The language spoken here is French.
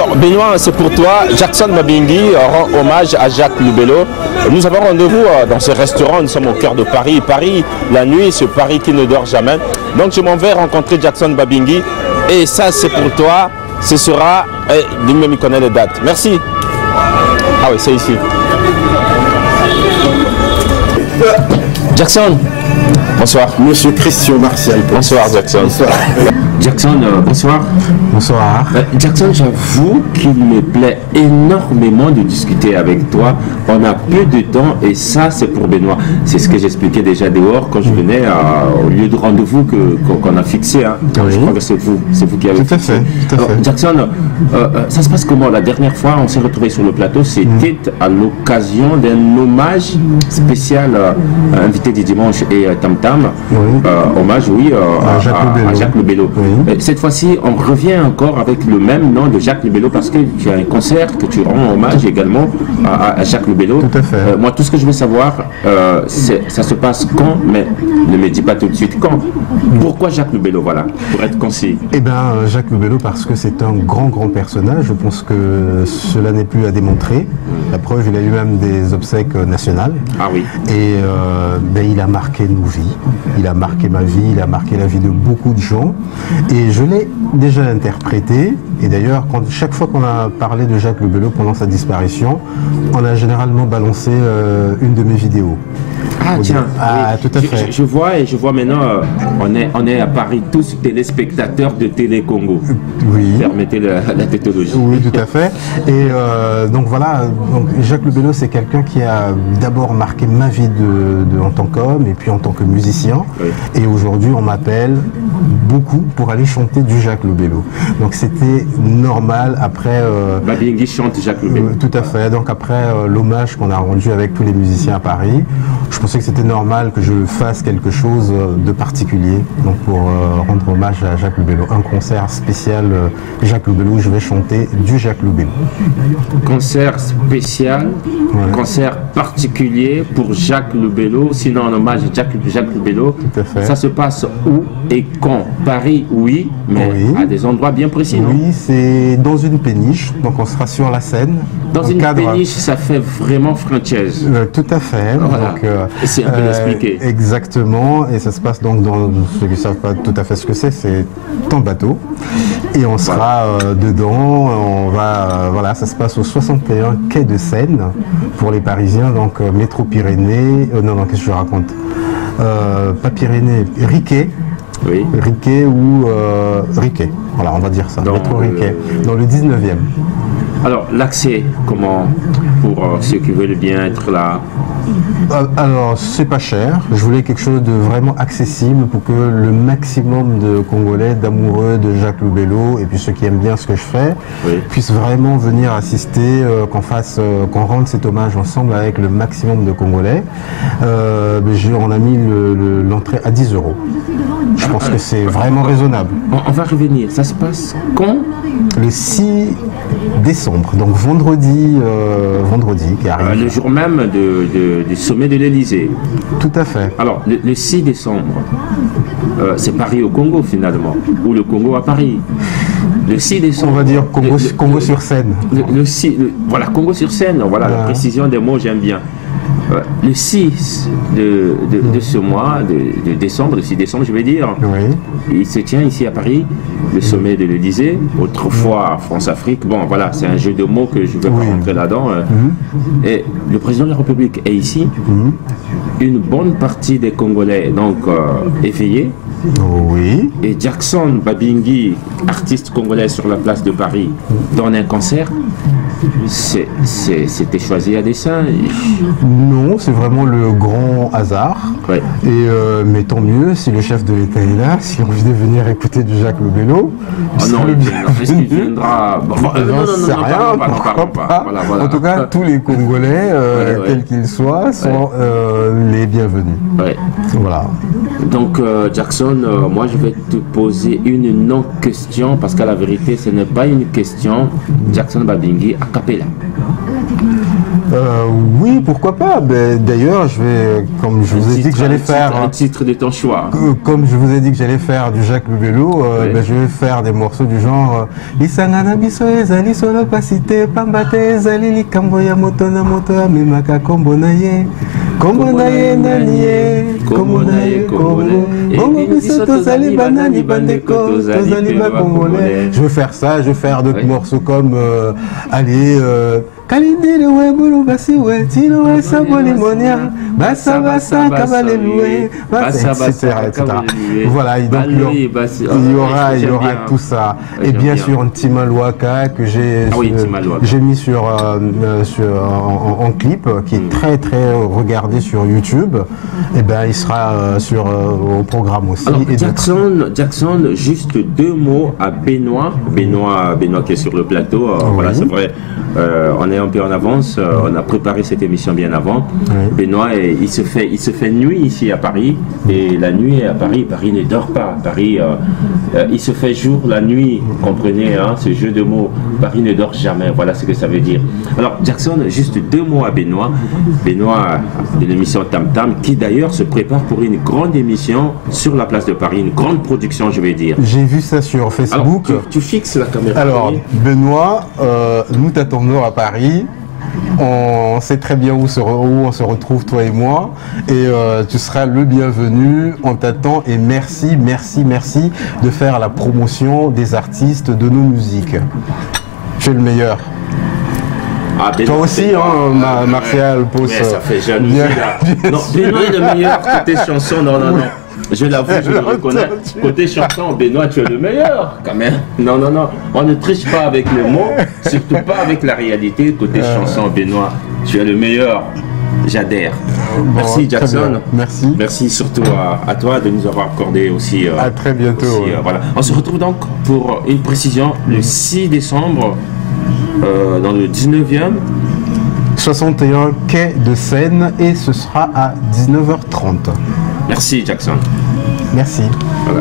Alors, Benoît, c'est pour toi. Jackson Mabingi rend hommage à Jacques Lubello. Nous avons rendez-vous dans ce restaurant. Nous sommes au cœur de Paris. Paris, la nuit, ce Paris qui ne dort jamais. Donc, je m'en vais rencontrer Jackson Mabingi. Et ça, c'est pour toi. Ce sera... lui-même, il connaît les dates. Merci. Ah oui, c'est ici. Jackson, bonsoir. Monsieur Christian Martial. Bonsoir, Jackson. Bonsoir. Jackson, bonsoir. Bonsoir. Jackson, j'avoue qu'il me plaît énormément de discuter avec toi. On a peu de temps et ça, c'est pour Benoît. C'est ce que j'expliquais déjà dehors quand je venais au lieu de rendez-vous qu'on a fixé. Hein. Oui. Je crois que c'est vous qui avez fixé. Tout à fait. Jackson, ça se passe comment? La dernière fois, on s'est retrouvé sur le plateau, c'était à l'occasion d'un hommage spécial invité du dimanche et Tam Tam. Oui. Hommage, oui, à Jacques Lubello. Oui. Cette fois-ci, on revient encore avec le même nom de Jacques Lubello parce que tu as un concert que tu rends hommage également à Jacques Lubello. Tout à fait. Moi, tout ce que je veux savoir, ça se passe quand, mais ne me dis pas tout de suite quand. Pourquoi Jacques Lubello, voilà, pour être concis? Eh bien, Jacques Lubello parce que c'est un grand personnage. Je pense que cela n'est plus à démontrer. La preuve, il a eu même des obsèques nationales. Ah oui. Et il a marqué nos vies. Il a marqué ma vie, il a marqué la vie de beaucoup de gens. Et je l'ai déjà interprété. Et d'ailleurs, chaque fois qu'on a parlé de Jacques Lubello pendant sa disparition, on a généralement balancé une de mes vidéos. Ah tiens, ah, oui. Tout à fait. Je vois maintenant, on est à Paris, tous téléspectateurs de Télé Congo. Oui. Permettez la tétologie. Oui, tout à fait. Et donc voilà, Jacques Lubello, c'est quelqu'un qui a d'abord marqué ma vie en tant qu'homme et puis en tant que musicien. Oui. Et aujourd'hui, on m'appelle beaucoup pour aller chanter du Jacques Lubello. Donc c'était normal après... Mabingi chante Jacques Lubello. Tout à fait. Donc après l'hommage qu'on a rendu avec tous les musiciens à Paris, je pensais que c'était normal que je fasse quelque chose de particulier donc pour rendre hommage à Jacques Lubello. Un concert spécial Jacques Lubello où je vais chanter du Jacques Lubello. Concert spécial, ouais. Concert particulier pour Jacques Lubello, sinon en hommage à Jacques Lubello. Tout à fait. Ça se passe où et quand? Paris, oui, mais oui. À des endroits bien précis, non? Oui, c'est dans une péniche, donc on sera sur la scène. Dans une péniche, ça fait vraiment française. Tout à fait. Voilà. C'est un peu l'expliquer. Exactement, et ça se passe donc dans ceux qui ne savent pas tout à fait ce que c'est en bateau. Et on sera dedans, on va, voilà, ça se passe au 61 quai de Seine pour les Parisiens, donc métro Pyrénées, non, qu'est-ce que je raconte pas Pyrénées, Riquet. Oui. Riquet ou Riquet, voilà, on va dire ça, métro Riquet, dans le 19e. Alors, l'accès, comment, pour ceux qui veulent bien être là? Alors, c'est pas cher. Je voulais quelque chose de vraiment accessible pour que le maximum de Congolais, d'amoureux de Jacques Lubello, et puis ceux qui aiment bien ce que je fais, oui. Puissent vraiment venir assister, qu'on rende cet hommage ensemble avec le maximum de Congolais. On a mis l'entrée à 10 €. Je pense que c'est vraiment raisonnable. On va revenir. Ça se passe quand? Le 6 décembre, donc vendredi qui arrive. Le jour même du sommet de l'Elysée. Tout à fait. Alors, le 6 décembre, c'est Paris au Congo finalement, ou le Congo à Paris. Le 6 décembre... On va dire Congo sur scène. Voilà, Congo sur scène, voilà, la précision des mots, j'aime bien. Le 6 de ce mois, de décembre, le 6 décembre je vais dire, oui. Il se tient ici à Paris, le sommet de l'Elysée, autrefois France-Afrique, bon voilà, c'est un jeu de mots que je ne vais pas rentrer là-dedans. Et le président de la République est ici, une bonne partie des Congolais donc éveillés. Oui. Et Jackson Mabingi, artiste congolais sur la place de Paris, donne un concert. C'était choisi à dessein? Non, c'est vraiment le grand hasard. Ouais. Et mais tant mieux si le chef de l'État est là, si on a envie de venir écouter du Jacques Lubello. Oh non, est-ce qu'il viendra? Non, c'est rien, pourquoi pas. Voilà. En tout cas, tous les Congolais, quels qu'ils soient, sont les bienvenus. Ouais. Voilà. Donc Jackson, moi je vais te poser une non-question parce qu'à la vérité ce n'est pas une question. Jackson Mabingi a cappella. Oui, pourquoi pas. D'ailleurs, je vais, comme je vous ai dit que j'allais faire... Un titre de ton choix. Comme je vous ai dit que j'allais faire du Jacques Lubelo, je vais faire des morceaux du genre Lisangana biso ezali solo pasite pambate ezali likambo ya moto na moto amemaka kombo na ye nani ye kombo na ye bongo biso tozali banani bandeko tozali bakongolais. Je vais faire ça, je vais faire d'autres morceaux comme Kalindi le webulu basi we tino we saboli monia basa basa kabaleloué etc. Voilà, donc il y aura tout ça. Et bien sûr Ntima Luaka que j'ai mis en clip qui est très très regardé sur YouTube. Et ben il sera au programme aussi. Alors, Jackson, juste 2 mots à Benoît qui est sur le plateau. Voilà, c'est vrai. On est un peu en avance, on a préparé cette émission bien avant. Oui. Benoît, il se fait nuit ici à Paris, et la nuit à Paris ne dort pas. Paris, il se fait jour la nuit, comprenez ce jeu de mots. Paris ne dort jamais, voilà ce que ça veut dire. Alors Jackson, juste 2 mots à Benoît de l'émission Tam Tam, qui d'ailleurs se prépare pour une grande émission sur la place de Paris, une grande production, je vais dire. J'ai vu ça sur Facebook. Alors, tu fixes la caméra. Alors Benoît, nous t'attendons à Paris. On sait très bien où on se retrouve, toi et moi, et tu seras le bienvenu. On t'attend et merci de faire la promotion des artistes, de nos musiques. Tu es le meilleur. Toi aussi, Martial Pousse. Ça fait jalousie là. Non, Benoît est le meilleur côté chanson, non. Je l'avoue, je le reconnais. Côté chanson, Benoît, tu es le meilleur, quand même. Non. On ne triche pas avec les mots, surtout pas avec la réalité. Côté chanson, Benoît, tu es le meilleur. J'adhère. Merci Jackson. Merci. Merci surtout à toi de nous avoir accordé aussi. À très bientôt. Aussi, voilà. On se retrouve donc pour une précision le 6 décembre dans le 19e. 61 quai de Seine et ce sera à 19h30. Merci Jackson. Merci. Voilà.